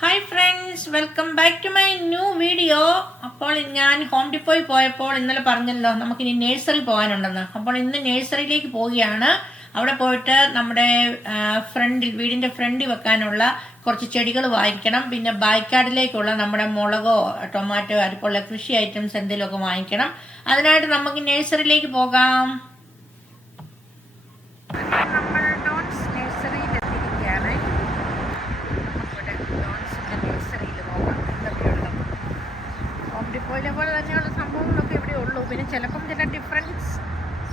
Hi friends, welcome back to my new video. അപ്പോൾ ഞാൻ home ഡിപ്പോയിൽ പോയപ്പോൾ ഇന്നലെ പറഞ്ഞല്ലോ നമുക്കിനി നഴ്സറി പോകാനുണ്ടെന്ന്. അപ്പോൾ ഇന്ന് നഴ്സറിയിലേക്ക് പോവുകയാണ്. അവിടെ പോയിട്ട് നമ്മുടെ വീടിൻ്റെ ഫ്രണ്ടിൽ വെക്കാനുള്ള കുറച്ച് ചെടികൾ വാങ്ങിക്കണം. പിന്നെ ബായ്ക്കാർഡിലേക്കുള്ള നമ്മുടെ മുളകോ ടൊമാറ്റോ അതുപോലുള്ള കൃഷി ഐറ്റംസ് എന്തെങ്കിലുമൊക്കെ വാങ്ങിക്കണം. അതിനായിട്ട് നമുക്ക് നഴ്സറിയിലേക്ക് പോകാം. നമ്മൾ ഡോൺസ് നഴ്സറിയിൽ എത്തിയിരിക്കുകയാണ്. ഡിപ്പോയിലെ പോലെ തന്നെയുള്ള സംഭവങ്ങളൊക്കെ ഇവിടെ ഉള്ളൂ. പിന്നെ ചിലപ്പം ചില ഡിഫറൻസ്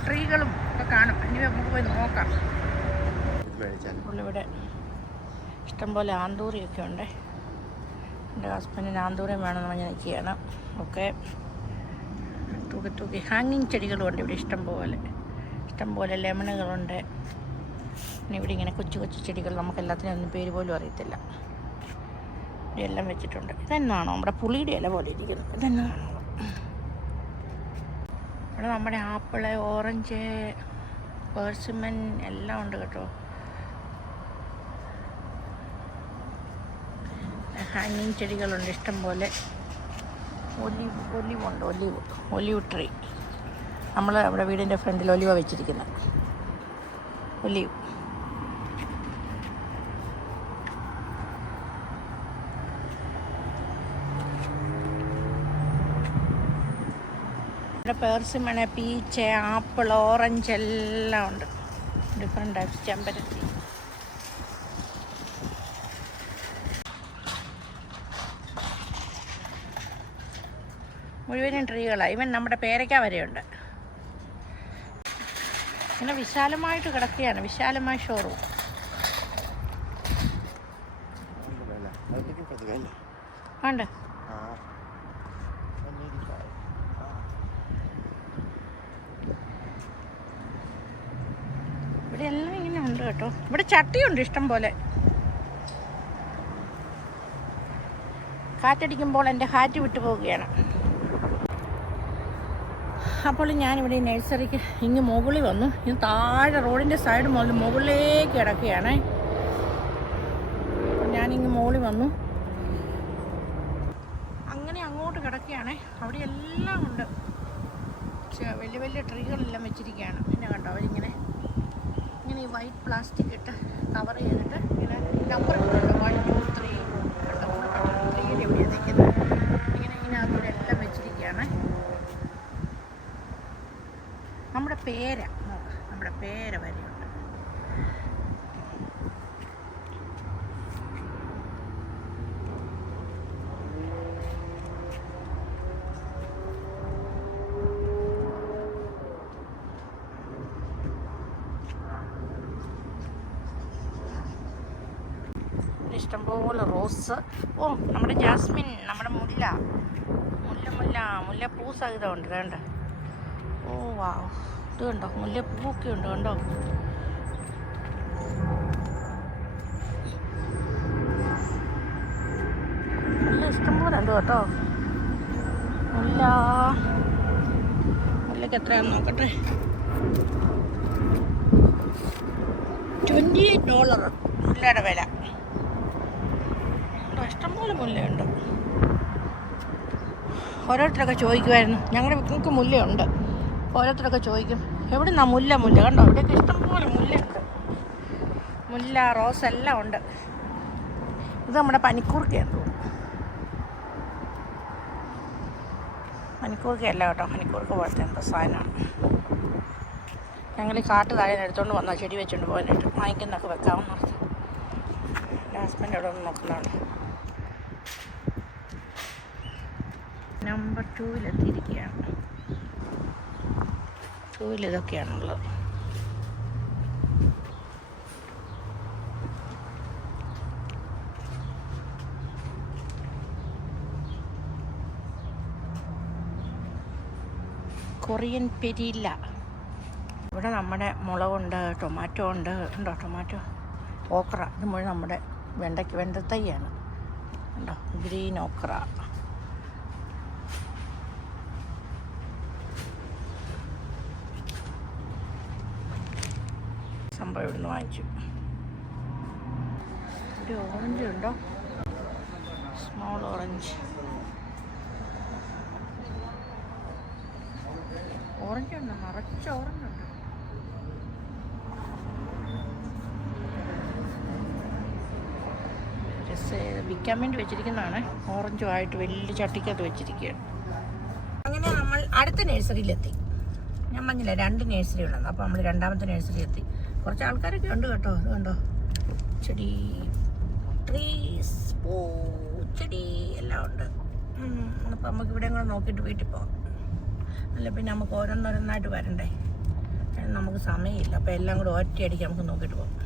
ട്രീകളും ഒക്കെ കാണും. ഇനി നമുക്ക് പോയി നോക്കാം. ഇവിടെ ഇഷ്ടംപോലെ ആന്തൂറിയൊക്കെ ഉണ്ട്. എൻ്റെ ഹസ്ബൻഡിന് ആന്തൂറിയം വേണമെന്ന് പറഞ്ഞ് നിൽക്കുകയാണ്. ഒക്കെ തൂക്കി ഹാങ്ങിങ് ചെടികളുമുണ്ട് ഇവിടെ ഇഷ്ടംപോലെ ലെമണുകളുണ്ട്. പിന്നെ ഇവിടെ ഇങ്ങനെ കൊച്ചു ചെടികൾ, നമുക്ക് എല്ലാത്തിനും ഒന്നും പേര് പോലും അറിയത്തില്ല. എല്ലാം വെച്ചിട്ടുണ്ട്. ഇതെന്നാണോ നമ്മുടെ പുളിയുടെ ഇല പോലെ ഇരിക്കുന്നത്? ഇതെന്നാണോ? ഇവിടെ നമ്മുടെ ആപ്പിള്, ഓറഞ്ച്, പേഴ്സിമൻ എല്ലാം ഉണ്ട് കേട്ടോ. ഹാങ്ങിങ് ചെടികളുണ്ട് ഇഷ്ടംപോലെ. Olive tree. നമ്മൾ നമ്മുടെ വീടിൻ്റെ ഫ്രണ്ടിൽ ഒലിവ വെച്ചിരിക്കുന്നത്. ഒലിവ് ഇവിടെ പേർസിമൺ, പീച്ച്, ആപ്പിൾ, ഓറഞ്ച് എല്ലാം ഉണ്ട്. Different types. ചെമ്പരത്തി. മുഴുവനും ട്രീകളാണ്. ഇവൻ നമ്മുടെ പേരയ്ക്ക വരെയുണ്ട്. ഇങ്ങനെ വിശാലമായിട്ട് കിടക്കുകയാണ്. വിശാലമായ ഷോറൂം. ഉണ്ട്. ഇവിടെ എല്ലാം ഇങ്ങനെ ഉണ്ട് കേട്ടോ. ഇവിടെ ചട്ടിയുണ്ട് ഇഷ്ടം പോലെ. കാറ്റടിക്കുമ്പോൾ എൻ്റെ ഹാറ്റ് വിട്ടു പോവുകയാണ്. അപ്പോൾ ഞാനിവിടെ നഴ്സറിക്ക് ഇങ്ങ് മുകളിൽ വന്നു. ഇന്ന് താഴെ റോഡിൻ്റെ സൈഡ് മുതൽ മുകളിലേക്ക് കിടക്കുകയാണ്. ഞാനിങ്ങ് മുകളിൽ വന്നു. അങ്ങനെ അങ്ങോട്ട് കിടക്കുകയാണ്. അവിടെ എല്ലാം ഉണ്ട്. വലിയ ട്രീകളെല്ലാം വെച്ചിരിക്കുകയാണ്. പിന്നെ കണ്ടോ അവരിങ്ങനെ ഈ വൈറ്റ് പ്ലാസ്റ്റിക് ഇട്ട് കവർ ചെയ്തിട്ട് ഇങ്ങനെ നമ്പർ ഇട്ടിട്ടുണ്ട്. 1, 2, 3 3 എവിടെയാണ് നിൽക്കുന്നത്. ഇങ്ങനെ അതുപോലെ എല്ലാം വെച്ചിരിക്കുകയാണ്. നമ്മുടെ പേര വരെയുണ്ട്. ഇഷ്ടംപോലെ റോസ്. നമ്മുടെ ജാസ്മിൻ, നമ്മുടെ മുല്ലപ്പൂ സഹിതമുണ്ട്. വേണ്ട. വാ, ഇത് കണ്ടോ, മുല്ലപ്പൂവൊക്കെ ഉണ്ട് കണ്ടോ. ഇഷ്ടംപോലെ ഉണ്ട് കേട്ടോ. മുല്ലയ്ക്ക് എത്രയാണെന്ന് നോക്കട്ടെ. $28 മുല്ലയുടെ വില. ഇഷ്ടംപോലെ മുല്ലയുണ്ട്. ഓരോരുത്തരൊക്കെ ചോദിക്കുമായിരുന്നു, ഞങ്ങളുടെ നിങ്ങൾക്ക് മുല്ലയുണ്ട്. ഓരോരുത്തരൊക്കെ ചോദിക്കും എവിടെ നിന്നാ മുല്ല കണ്ടോ. ഇവിടെയൊക്കെ ഇഷ്ടംപോലെ മുല്ലയുണ്ട്. മുല്ല, റോസ് എല്ലാം ഉണ്ട്. ഇത് നമ്മുടെ പനിക്കൂർക്കയാണ്. പനിക്കൂർക്കയല്ല കേട്ടോ, പനിക്കൂർക്ക പോലത്തെ എന്തോ സാധനമാണ്. ഞങ്ങൾ ഈ കാട്ട് താഴെ എടുത്തുകൊണ്ട് വന്നാൽ ചെടി വെച്ചുകൊണ്ട് പോകാനായിട്ട് വാങ്ങിക്കുന്നതൊക്കെ വെക്കാമെന്ന് ഓർത്ത്. എൻ്റെ ഹസ്ബൻഡ് അവിടെ ഒന്ന് നോക്കുന്നതാണ്. നമ്പർ 2-ലെത്തിയിരിക്കുകയാണ്. 2-ൽ ഇതൊക്കെയാണുള്ളത്. കൊറിയൻ പെരില്ല. ഇവിടെ നമ്മുടെ മുളകുണ്ട്, ടൊമാറ്റോ ഉണ്ട്. ഉണ്ടോ ടൊമാറ്റോ? ഓക്ര. ഇത് മുഴുവൻ നമ്മുടെ വെണ്ടത്തൈയാണ്. ഉണ്ടോ? Green okra. സംഭവം ഇവിടുന്ന് വാങ്ങിച്ചു. ഒരു ഓറഞ്ച് ഉണ്ടോ? All orange. ഓറഞ്ച് ഉണ്ട്, നിറച്ച് ഓറഞ്ച് ഉണ്ട്. വിൽക്കാൻ വേണ്ടി വെച്ചിരിക്കുന്നതാണ്. ഓറഞ്ചുമായിട്ട് വലിയ ചട്ടിക്കകത്ത് വെച്ചിരിക്കുകയാണ്. അങ്ങനെ നമ്മൾ അടുത്ത നഴ്സറിയിലെത്തി. ഞാൻ പറഞ്ഞില്ല 2 നഴ്സറി ഉണ്ടെന്ന്. അപ്പോൾ നമ്മൾ രണ്ടാമത്തെ നഴ്സറി എത്തി. കുറച്ച് ആൾക്കാരൊക്കെ ഉണ്ട് കേട്ടോ. അത് കണ്ടോ, ചെടി, ട്രീസ്, പൂച്ചെടി എല്ലാം ഉണ്ട്. അപ്പോൾ നമുക്ക് ഇവിടെ കൂടെ നോക്കിയിട്ട് വീട്ടിൽ പോകാം. അല്ല പിന്നെ നമുക്ക് ഓരോന്നോരോന്നായിട്ട് വരണ്ടേ, നമുക്ക് സമയമില്ല. അപ്പോൾ എല്ലാം കൂടെ ഒറ്റയടിക്ക് നമുക്ക് നോക്കിയിട്ട് പോകാം.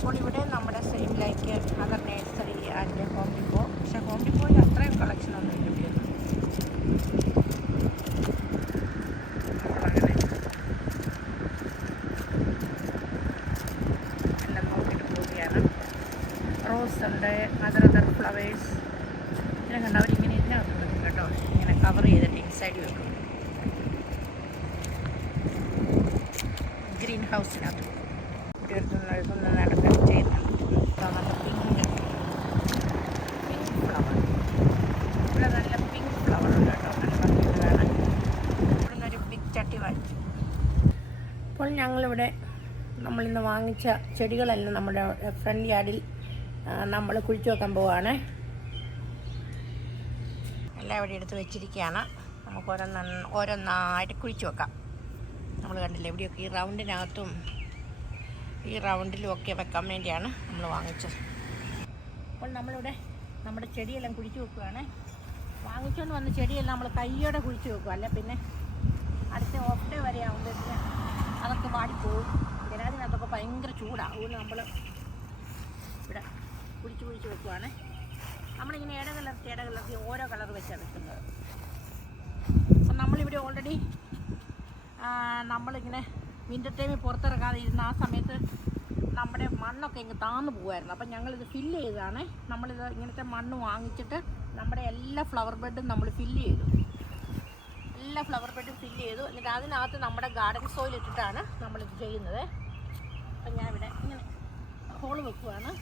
അപ്പോൾ ഇവിടെ നമ്മുടെ same like other nursery and home depot. പക്ഷേ ഹോം ഡിപ്പോയിൽ അത്രയും കളക്ഷനൊന്നും ഇല്ല. എല്ലാം നോക്കിയിട്ട് പോവുകയാണ്. റോസ് ഉണ്ട്, അതർ ഫ്ലവേഴ്സ്. ഇതിനെ കണ്ട അവരിങ്ങനെ ഇതിനകത്ത് വെക്കും കേട്ടോ. ഇങ്ങനെ കവർ ചെയ്തിട്ട് ഇൻസൈഡ് വെക്കും. ഗ്രീൻ ഹൗസിനകത്ത് ഇവിടെ എഴുതുന്ന നടക്കാൻ ചെയ്യുന്നുണ്ട്. നല്ല പിങ്ക് ഫ്ലവർ. ഇവിടെ നല്ല പിങ്ക് ഫ്ലവർ ഉണ്ട് കേട്ടോ. നല്ല ഭംഗിയുള്ളതാണ്. ഇവിടെ നിന്നൊരു ബിഗ് ചട്ടി വാങ്ങിച്ചു. അപ്പോൾ ഞങ്ങളിവിടെ നമ്മളിന്ന് വാങ്ങിച്ച ചെടികളെല്ലാം നമ്മുടെ ഫ്രണ്ട് യാർഡിൽ നമ്മൾ കുഴിച്ചു വെക്കാൻ പോവുകയാണ്. എല്ലാം ഇവിടെ എടുത്ത് വെച്ചിരിക്കുകയാണ്. നമുക്ക് ഓരോന്നായിട്ട് കുഴിച്ചു വെക്കാം. നമ്മൾ കണ്ടില്ലേ, എവിടെയൊക്കെ ഈ റൗണ്ടിനകത്തും ഈ റൗണ്ടിലും ഒക്കെ വെക്കാൻ വേണ്ടിയാണ് നമ്മൾ വാങ്ങിച്ചത്. അപ്പോൾ നമ്മളിവിടെ നമ്മുടെ ചെടിയെല്ലാം കുഴിച്ചു വെക്കുകയാണ്. വാങ്ങിച്ചുകൊണ്ട് വന്ന ചെടിയെല്ലാം നമ്മൾ കയ്യോടെ കുഴിച്ചു വെക്കുക. അല്ല പിന്നെ അടുത്ത ഓഫ് ഡേ വരെ ആകുമ്പോഴത്തേക്ക് അതൊക്കെ വാടിപ്പോവും. ജനാതിനകത്തൊക്കെ ഭയങ്കര ചൂടാണ്. അതുകൊണ്ട് നമ്മൾ ഇവിടെ കുഴിച്ച് വെക്കുകയാണ്. നമ്മളിങ്ങനെ ഇടകലർത്തി ഓരോ കളർ വെച്ചാണ് വെക്കുന്നത്. അപ്പം നമ്മളിവിടെ ഓൾറെഡി നമ്മളിങ്ങനെ വിൻ്റർ ടൈമിൽ പുറത്തിറങ്ങാതെ ഇരുന്ന ആ സമയത്ത് നമ്മുടെ മണ്ണൊക്കെ ഇങ്ങ് താന്നു പോകുമായിരുന്നു. അപ്പം ഞങ്ങളിത് ഫില്ല് ചെയ്തതാണ്. നമ്മളിത് ഇങ്ങനത്തെ മണ്ണ് വാങ്ങിച്ചിട്ട് നമ്മുടെ എല്ലാ ഫ്ലവർ ബെഡും നമ്മൾ ഫില്ല് ചെയ്തു. എല്ലാ ഫ്ലവർ ബെഡും ഫില്ല് ചെയ്തു. എന്നിട്ട് അതിനകത്ത് നമ്മുടെ ഗാർഡൻ സോയിൽ ഇട്ടിട്ടാണ് നമ്മളിത് ചെയ്യുന്നത്. അപ്പം ഞാനിവിടെ ഇങ്ങനെ ഹോള് വെക്കുവാണ്.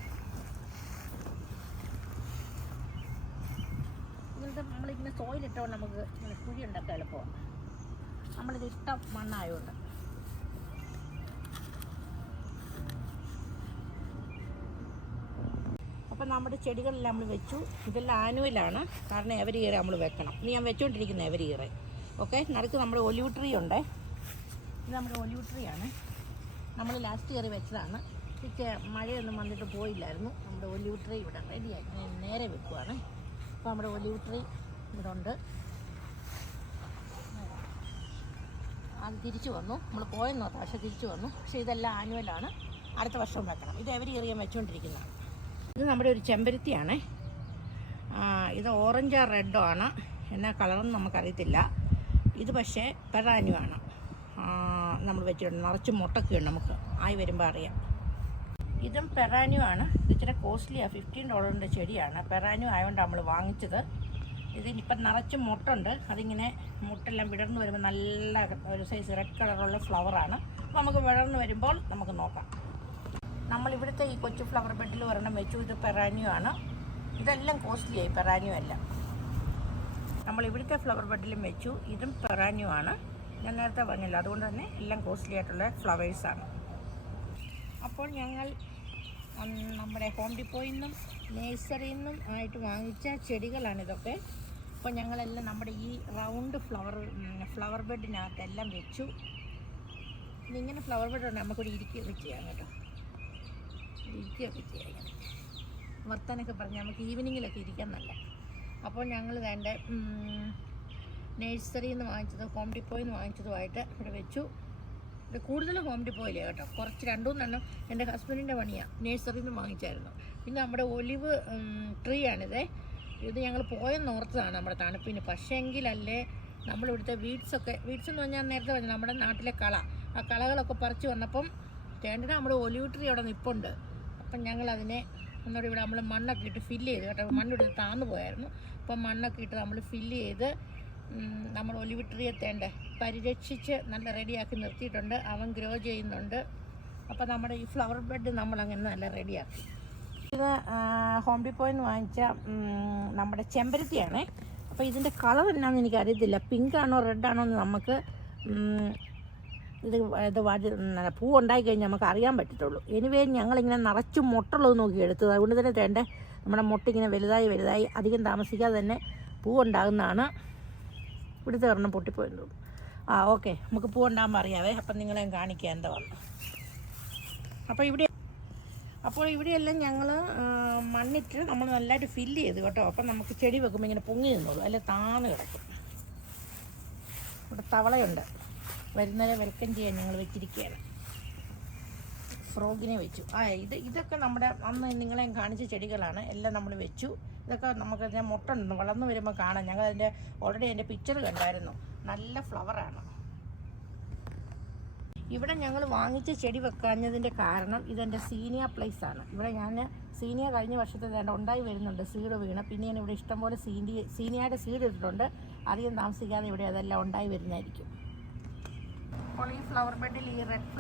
ഇങ്ങനത്തെ നമ്മളിങ്ങനെ സോയിലിട്ടുകൊണ്ട് നമുക്ക് ഇങ്ങനെ കുഴി ഉണ്ടാക്കാൻ എളുപ്പമാണ്. നമ്മളിത് ഇട്ട മണ്ണായതുകൊണ്ട്. അപ്പം നമ്മുടെ ചെടികളെല്ലാം നമ്മൾ വെച്ചു. ഇതെല്ലാം ആനുവലാണ്, കാരണം എവരി ഇയർ നമ്മൾ വെക്കണം. ഇനി ഞാൻ വെച്ചുകൊണ്ടിരിക്കുന്ന എവരി ഇയർ. ഓക്കെ, നടുക്ക് നമ്മുടെ ഒലിവ് ട്രീ ഉണ്ട്. ഇത് നമ്മുടെ ഒലിവ് ട്രീ ആണ്. നമ്മൾ ലാസ്റ്റ് ഇയർ വെച്ചതാണ്. മഴയൊന്നും വന്നിട്ട് പോയില്ലായിരുന്നു. നമ്മുടെ ഒലിവ് ട്രീ ഇവിടെ റെഡിയായി നേരെ വെക്കുവാണ്. അപ്പോൾ നമ്മുടെ ഒലിവ് ട്രീ ഇവിടെ ഉണ്ട്. അത് തിരിച്ചു വന്നു. നമ്മൾ പോയെന്ന് പറഞ്ഞു, പക്ഷേ തിരിച്ചു വന്നു. പക്ഷേ ഇതെല്ലാം ആനുവലാണ്. അടുത്ത വർഷം വെക്കണം. ഇത് എവരി ഇയർ ഞാൻ വെച്ചുകൊണ്ടിരിക്കുന്നതാണ്. ഇത് നമ്മുടെ ഒരു ചെമ്പരത്തിയാണ്. ഇത് ഓറഞ്ചോ റെഡോ ആണ്, എന്നാ കളറൊന്നും നമുക്കറിയത്തില്ല. ഇത് പക്ഷേ പെറാന്യൂ ആണ്. നമ്മൾ വെച്ചിട്ടുണ്ട്. നിറച്ച് മുട്ടൊക്കെ ഉണ്ട്, നമുക്ക് ആയി വരുമ്പോൾ അറിയാം. ഇതും പെറാന്യൂ ആണ്. ഇച്ചിരി കോസ്റ്റ്ലിയാണ്. $15 ചെടിയാണ്. പെറാന്യൂ ആയതുകൊണ്ട് നമ്മൾ വാങ്ങിച്ചത്. ഇതിനിപ്പം നിറച്ച് മുട്ടുണ്ട്. അതിങ്ങനെ മുട്ടെല്ലാം വിടർന്ന് വരുമ്പോൾ നല്ല ഒരു സൈസ് റെഡ് കളറുള്ള ഫ്ലവറാണ്. അപ്പോൾ നമുക്ക് വിടർന്ന് വരുമ്പോൾ നമുക്ക് നോക്കാം. നമ്മളിവിടുത്തെ ഈ കൊച്ചു ഫ്ലവർ ബെഡിൽ ഒരെണ്ണം വെച്ചു. ഇത് പെറാന്യൂ ആണ്. ഇതെല്ലാം കോസ്റ്റ്ലിയായി, പെറാന്യൂ അല്ല. നമ്മളിവിടുത്തെ ഫ്ലവർ ബെഡിലും വെച്ചു. ഇതും പെറാന്യൂ ആണ്. ഞാൻ നേരത്തെ പറഞ്ഞില്ല, അതുകൊണ്ട് തന്നെ എല്ലാം കോസ്റ്റ്ലി ആയിട്ടുള്ള ഫ്ലവേഴ്സാണ്. അപ്പോൾ ഞങ്ങൾ നമ്മുടെ ഹോം ഡിപ്പോയിൽ നിന്നും നേഴ്സറിയിൽ നിന്നും ആയിട്ട് വാങ്ങിച്ച ചെടികളാണിതൊക്കെ. അപ്പോൾ ഞങ്ങളെല്ലാം നമ്മുടെ ഈ റൗണ്ട് ഫ്ലവർ ബെഡിനകത്തെല്ലാം വെച്ചു. ഇങ്ങനെ ഫ്ലവർ ബെഡ് ഉണ്ട്, നമുക്കിവിടെ ഇരിക്കുകയൊക്കെ ചെയ്യാം കേട്ടോ. ഇരിക്കുകയൊക്കെ ചെയ്യാം. ഇങ്ങനെ വർത്താനൊക്കെ പറഞ്ഞ് നമുക്ക് ഈവനിങ്ങിലൊക്കെ ഇരിക്കാൻ നല്ല. അപ്പോൾ ഞങ്ങൾ വേണ്ട നേഴ്സറിയിൽ നിന്ന് വാങ്ങിച്ചത് ഹോം ഡിപ്പോയിൽ നിന്ന് വാങ്ങിച്ചതുമായിട്ട് ഇവിടെ വെച്ചു. ഇത് കൂടുതൽ ഹോം ഡിപ്പോയിലേ കേട്ടോ. കുറച്ച് 2-3 എൻ്റെ ഹസ്ബൻഡിൻ്റെ പണിയാണ്, നേഴ്സറിയിൽ നിന്ന് വാങ്ങിച്ചായിരുന്നു. പിന്നെ നമ്മുടെ ഒലിവ് ട്രീ ആണിത്. ഇത് ഞങ്ങൾ പോയെന്ന് ഓർത്തതാണ് നമ്മുടെ തണുപ്പിന്. പക്ഷേ എങ്കിലല്ലേ നമ്മളിവിടുത്തെ വീഡ്സ് എന്ന് പറഞ്ഞാൽ നേരത്തെ പറഞ്ഞു നമ്മുടെ നാട്ടിലെ ആ കളകളൊക്കെ പറിച്ച് വന്നപ്പം ചേട്ടന് നമ്മുടെ ഒലിവ് ട്രീ അവിടെ നിൽപ്പുണ്ട്. അപ്പം ഞങ്ങളതിനെ ഒന്നുകൂടി ഇവിടെ നമ്മൾ മണ്ണൊക്കെ ഇട്ട് ഫില്ല് ചെയ്ത് കേട്ടോ. മണ്ണിവിടെ താന്നു പോയായിരുന്നു. അപ്പം മണ്ണൊക്കെ ഇട്ട് നമ്മൾ ഫില്ല് ചെയ്ത് നമ്മൾ ഒലിവ് ട്രീയെ പരിരക്ഷിച്ച് നല്ല റെഡിയാക്കി നിർത്തിയിട്ടുണ്ട്. അവൻ ഗ്രോ ചെയ്യുന്നുണ്ട്. അപ്പോൾ നമ്മുടെ ഈ ഫ്ലവർ ബെഡ് നമ്മളങ്ങനെ നല്ല റെഡിയാക്കി. ഇത് ഹോം ഡിപ്പോയിൽ നിന്ന് വാങ്ങിച്ച നമ്മുടെ ചെമ്പരത്തിയാണേ. അപ്പോൾ ഇതിൻ്റെ കളർ എന്നാന്ന് എനിക്കറിയത്തില്ല, പിങ്കാണോ റെഡാണോ എന്ന് നമുക്ക് പൂ ഉണ്ടായി കഴിഞ്ഞാൽ നമുക്ക് അറിയാൻ പറ്റത്തുള്ളൂ. എനിവേ ഞങ്ങളിങ്ങനെ നിറച്ചും മുട്ടുള്ളത് നോക്കി എടുത്തത്, അതുകൊണ്ട് തന്നെ തേണ്ട നമ്മുടെ മുട്ട ഇങ്ങനെ വലുതായി അധികം താമസിക്കാതെ തന്നെ പൂ ഉണ്ടാകുന്നതാണ്. ഇവിടുത്തെ ഒരെണ്ണം പൊട്ടിപ്പോയെന്ന് തോന്നുന്നു. ഓക്കെ, നമുക്ക് പൂ ഉണ്ടാകുമ്പോൾ അറിയാവേ. അപ്പം നിങ്ങളെ കാണിക്കാം എന്താ വന്നു. അപ്പോൾ ഇവിടെയെല്ലാം ഞങ്ങൾ മണ്ണിട്ട് നമ്മൾ നല്ലതായിട്ട് ഫില്ല് ചെയ്ത് കേട്ടോ. അപ്പം നമുക്ക് ചെടി വെക്കുമ്പോൾ ഇങ്ങനെ പൊങ്ങി നിന്നോളൂ, അല്ല താന്ന് കിടക്കും. ഇവിടെ തവളയുണ്ട്, വരുന്നവരെ വെൽക്കം ചെയ്യാൻ ഞങ്ങൾ വെച്ചിരിക്കുകയാണ്. ഫ്രോഗിനെ വെച്ചു. ഇതൊക്കെ നമ്മുടെ അന്ന് നിങ്ങളെ കാണിച്ച ചെടികളാണ്, എല്ലാം നമ്മൾ വെച്ചു. ഇതൊക്കെ നമുക്ക് മുട്ട ഉണ്ട്, വളർന്നു വരുമ്പോൾ കാണാം. ഞങ്ങൾ ഓൾറെഡി അതിൻ്റെ പിക്ചർ കണ്ടായിരുന്നു. നല്ല ഫ്ലവറാണ്. ഇവിടെ ഞങ്ങൾ വാങ്ങിച്ച ചെടി വെക്കാഞ്ഞതിൻ്റെ കാരണം ഇതെൻ്റെ സീനിയ പ്ലേസ് ആണ്. ഇവിടെ ഞാൻ സീനിയ കഴിഞ്ഞ വർഷത്തെ ഉണ്ടായി വരുന്നുണ്ട്, സീഡ് വീണ്. പിന്നെ ഞാൻ ഇവിടെ ഇഷ്ടംപോലെ സീനിയയുടെ സീഡ് ഇട്ടിട്ടുണ്ട്. അധികം താമസിക്കാതെ ഇവിടെ അതെല്ലാം ഉണ്ടായി വരുന്നതായിരിക്കും. അപ്പോൾ ഈ ഫ്ലവർ ബെഡിൽ ഈ റെഡ്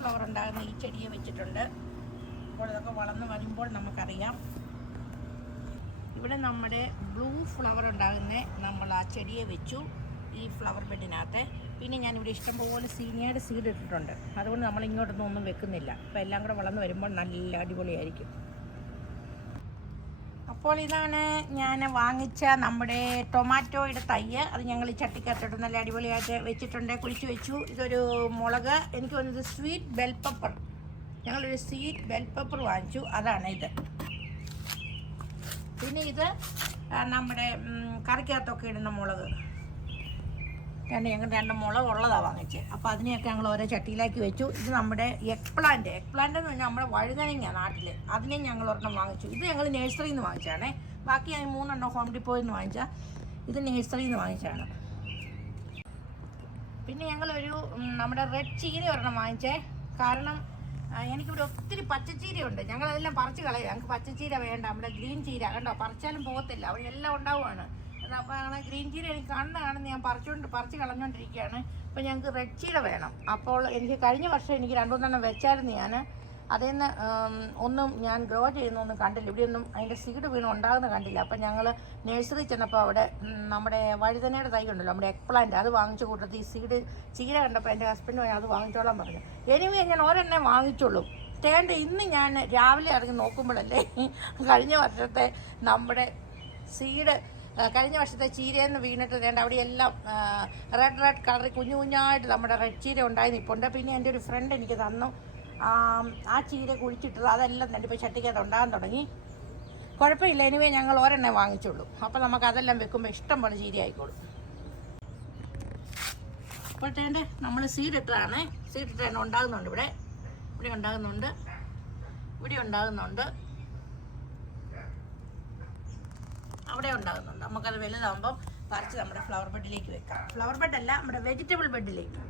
ഫ്ലവർ ഉണ്ടാകുന്ന ഈ ചെടിയെ വെച്ചിട്ടുണ്ട്. അപ്പോൾ ഇതൊക്കെ വളർന്ന് വരുമ്പോൾ നമുക്കറിയാം. ഇവിടെ നമ്മുടെ ബ്ലൂ ഫ്ലവർ ഉണ്ടാകുന്ന നമ്മൾ ആ ചെടിയെ വെച്ചു ഈ ഫ്ലവർ ബെഡിനകത്ത്. പിന്നെ ഞാനിവിടെ ഇഷ്ടംപോലെ സീനിയയുടെ സീഡ് ഇട്ടിട്ടുണ്ട്, അതുകൊണ്ട് നമ്മൾ ഇങ്ങോട്ടൊന്നും ഒന്നും വെക്കുന്നില്ല. അപ്പോൾ എല്ലാം കൂടെ വളർന്ന് വരുമ്പോൾ നല്ല അടിപൊളിയായിരിക്കും. അപ്പോൾ ഇതാണ് ഞാൻ വാങ്ങിച്ച നമ്മുടെ ടൊമാറ്റോയുടെ തയ്യ്. അത് ഞങ്ങൾ ഈ ചട്ടിക്കകത്തോട്ട് നല്ല അടിപൊളിയായിട്ട് വെച്ചിട്ടുണ്ട്, കുഴിച്ച് വെച്ചു. ഇതൊരു മുളക്, എനിക്ക് തോന്നുന്നത് സ്വീറ്റ് ബെൽ പെപ്പർ. ഞങ്ങളൊരു സ്വീറ്റ് ബെൽ പെപ്പർ വാങ്ങിച്ചു, അതാണ് ഇത്. പിന്നെ ഇത് നമ്മുടെ കറിക്കകത്തൊക്കെ ഇടുന്ന മുളക്. ഞങ്ങൾ 2 മുളക് ഉള്ളതാണ് വാങ്ങിച്ചത്. അപ്പോൾ അതിനെയൊക്കെ ഞങ്ങൾ ഓരോ ചട്ടിയിലാക്കി വെച്ചു. ഇത് നമ്മുടെ എഗ് പ്ലാന്റ് എന്ന് പറഞ്ഞാൽ നമ്മുടെ വഴുതനങ്ങ നാട്ടിൽ, അതിനെ ഞങ്ങൾ ഒരെണ്ണം വാങ്ങിച്ചു. ഇത് ഞങ്ങൾ നഴ്സറിയിൽ നിന്ന് വാങ്ങിച്ചാണേ. ബാക്കി 3 എണ്ണം ഹോം ഡിപ്പോയിൽ നിന്ന് വാങ്ങിച്ചാൽ, ഇത് നഴ്സറിയിൽ നിന്ന് വാങ്ങിച്ചാണ്. പിന്നെ ഞങ്ങളൊരു നമ്മുടെ റെഡ് ചീര ഒരെണ്ണം വാങ്ങിച്ചേ. കാരണം എനിക്കിവിടെ ഒത്തിരി പച്ചച്ചീരയുണ്ട്, ഞങ്ങളതെല്ലാം പറിച്ച് കളയുക. ഞങ്ങൾക്ക് പച്ചച്ചീര വേണ്ട, നമ്മുടെ ഗ്രീൻ ചീര കണ്ടോ, പറിച്ചാലും പോകത്തില്ല, അവിടെ എല്ലാം ഉണ്ടാവുകയാണ്. അപ്പോൾ ഗ്രീൻ ചീര എനിക്ക് കാണുന്ന ഞാൻ പറിച്ച് കളഞ്ഞുകൊണ്ടിരിക്കുകയാണ്. അപ്പോൾ ഞങ്ങൾക്ക് റെഡ് ചീര വേണം. അപ്പോൾ എനിക്ക് കഴിഞ്ഞ വർഷം എനിക്ക് 2-3 എണ്ണം വെച്ചായിരുന്നു ഞാൻ. അതിൽ നിന്ന് ഒന്നും ഞാൻ ഗ്രോ ചെയ്യുന്നൊന്നും കണ്ടില്ല, ഇവിടെയൊന്നും അതിൻ്റെ സീഡ് വീണ് ഉണ്ടാകുന്ന കണ്ടില്ല. അപ്പോൾ ഞങ്ങൾ നഴ്സറി ചെന്നപ്പോൾ അവിടെ നമ്മുടെ വഴുതനയുടെ തൈ ഉണ്ടല്ലോ, നമ്മുടെ എഗ് പ്ലാന്റ്, അത് വാങ്ങിച്ചു കൂട്ടത്തിൽ ഈ ചീര കണ്ടപ്പോൾ എൻ്റെ ഹസ്ബൻഡ് പറഞ്ഞാൽ അത് വാങ്ങിച്ചോളാൻ പറഞ്ഞു. എനിവേ ഞാൻ ഒരെണ്ണേ വാങ്ങിച്ചുള്ളൂ. ഇന്ന് ഞാൻ രാവിലെ ഇറങ്ങി നോക്കുമ്പോഴല്ലേ കഴിഞ്ഞ വർഷത്തെ നമ്മുടെ സീഡ്, കഴിഞ്ഞ വർഷത്തെ ചീരയെന്ന് വീണിട്ട് അവിടെയെല്ലാം റെഡ് കളറിൽ കുഞ്ഞായിട്ട് നമ്മുടെ റെഡ് ചീര ഉണ്ടായി നിൽപ്പുണ്ട്. പിന്നെ എൻ്റെ ഒരു ഫ്രണ്ട് എനിക്ക് തന്നു ആ ചീര കുഴിച്ചിട്ടത്, അതെല്ലാം തന്നെ ഇപ്പോൾ ചട്ടിക്കകത്ത് ഉണ്ടാകാൻ തുടങ്ങി. കുഴപ്പമില്ല, എനിവേ ഞങ്ങൾ ഒരെണ്ണേ വാങ്ങിച്ചുള്ളൂ. അപ്പോൾ നമുക്ക് അതെല്ലാം വെക്കുമ്പോൾ ഇഷ്ടം പോലെ ചീര ആയിക്കോളും. അപ്പോഴത്തേൻ്റെ നമ്മൾ സീഡിട്ടതാണ്, സീഡിട്ട് ഉണ്ടാകുന്നുണ്ട്. ഇവിടെ ഉണ്ടാകുന്നുണ്ട്, ഇവിടെ ഉണ്ടാകുന്നുണ്ട്, അവിടെ ഉണ്ടാകുന്നുണ്ട്. നമുക്കത് വലുതാകുമ്പം പറിച്ച് നമ്മുടെ ഫ്ലവർ ബെഡിലേക്ക് വെക്കാം. ഫ്ലവർ ബെഡല്ല, നമ്മുടെ വെജിറ്റബിൾ ബെഡിലേക്ക്.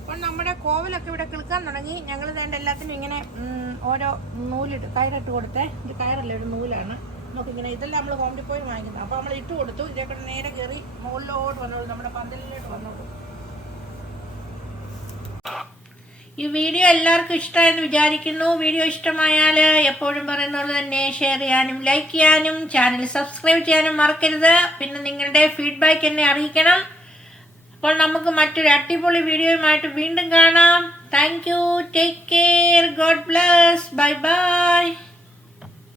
അപ്പോൾ നമ്മുടെ കോവലൊക്കെ ഇവിടെ കിളുക്കാൻ തുടങ്ങി. ഞങ്ങൾ വേണ്ട എല്ലാത്തിനും ഇങ്ങനെ ഓരോ കയറിട്ട് കൊടുത്തേ. ഇത് കയറല്ല, ഒരു നൂലാണ്. നമുക്കിങ്ങനെ ഇതെല്ലാം നമ്മൾ ഹോം ഡിപ്പോയിൽ വാങ്ങിക്കുന്നത്. അപ്പോൾ നമ്മൾ ഇട്ട് കൊടുത്തു. ഇതേക്കൂടെ നേരെ കയറി മുകളിലോട്ട് വന്നോളൂ, നമ്മുടെ പന്തലിലോട്ട് വന്നോളൂ. ഈ വീഡിയോ എല്ലാവർക്കും ഇഷ്ടമായെന്ന് വിചാരിക്കുന്നു. വീഡിയോ ഇഷ്ടമായാൽ എപ്പോഴും പറയുന്നത് തന്നെ ഷെയർ ചെയ്യാനും ലൈക്ക് ചെയ്യാനും ചാനൽ സബ്സ്ക്രൈബ് ചെയ്യാനും മറക്കരുത്. പിന്നെ നിങ്ങളുടെ ഫീഡ്ബാക്ക് എന്നെ അറിയിക്കണം. അപ്പോൾ നമുക്ക് മറ്റൊരു അടിപൊളി വീഡിയോയുമായിട്ട് വീണ്ടും കാണാം. Thank you, take care, God bless, bye bye.